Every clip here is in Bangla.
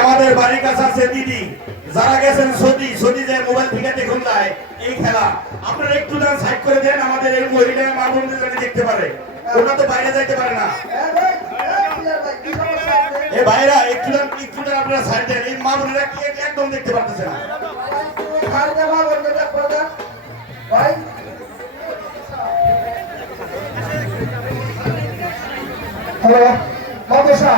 আমাদের বাড়ির কাছে আছে দিদি যারা গেছেন সৌদি যে মোবাইল থেকে দেখুন যায় এই খেলা আপনারা একটু দান সাইড করে দেন আমাদের এই মহিলা মা বোনদের যেন দেখতে পারে ওটা তো বাইরে যাইতে পারে না এই ভাইরা একটু দান আপনারা সাইড দেন এই মা বোনেরা একদম দেখতে পারতেছে না ভাই হ্যালো মাদ্রাসা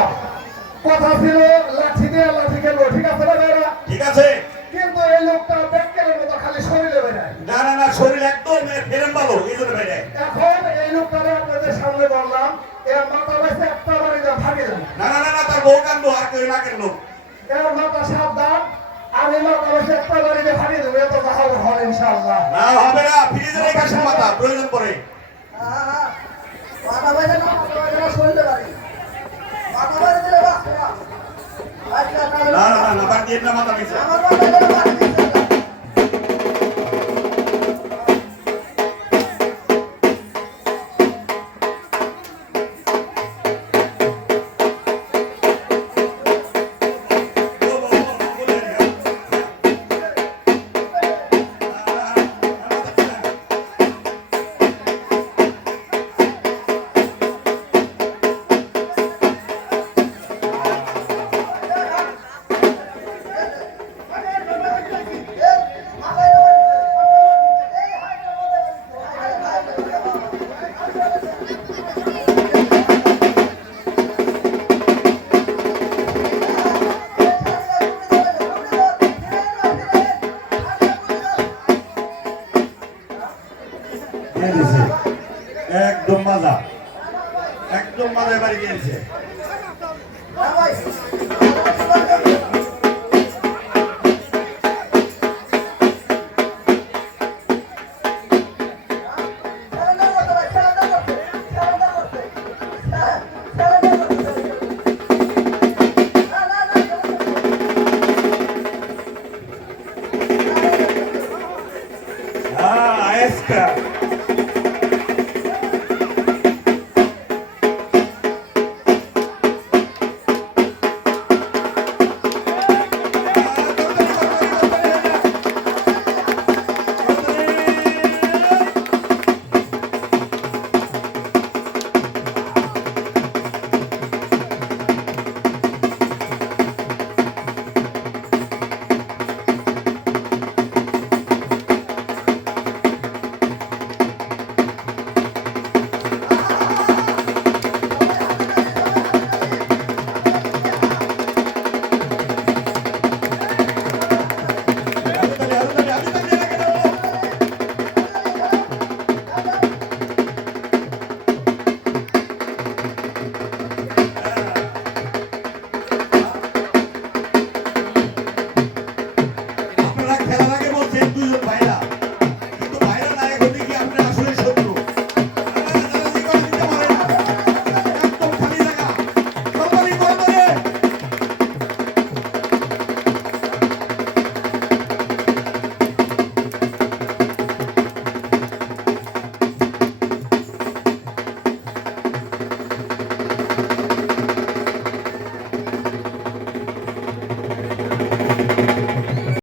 কথা ছিল লাঠি দিয়ে লাঠি খেলবো ঠিক আছে না ভাইরা ঠিক আছে কিন্তু এই লোকটা ব্যাককেলের মতো খালি শরীরে বেড়ায় না শরীর একদম ফেরেন ভালো এই জন্য বেড়ায় এখন এই লোকটারে আপনাদের সামনে বললাম এর মাথা বাইসে একটা বাড়ি যা ভাগে যাবে না তার বউ কান্দো আর কেউ না কেন এর মাথা সাবধান আমি মাথা বাইসে একটা বাড়ি যা ভাগে দেবো এত দেখা হবে ইনশাআল্লাহ না হবে না ফ্রিজে রেখে আসেন মাথা প্রয়োজন পড়ে মাথা বাইসে না শরীরে বাড়ি মাথা বাইসে দিলে বাস না বাড়ি দিয়ে না মাথা পিছে আমার মাথা বাইসে বাড়ি দিচ্ছে একদম মাজা বাড়ি দিয়েছে Esca.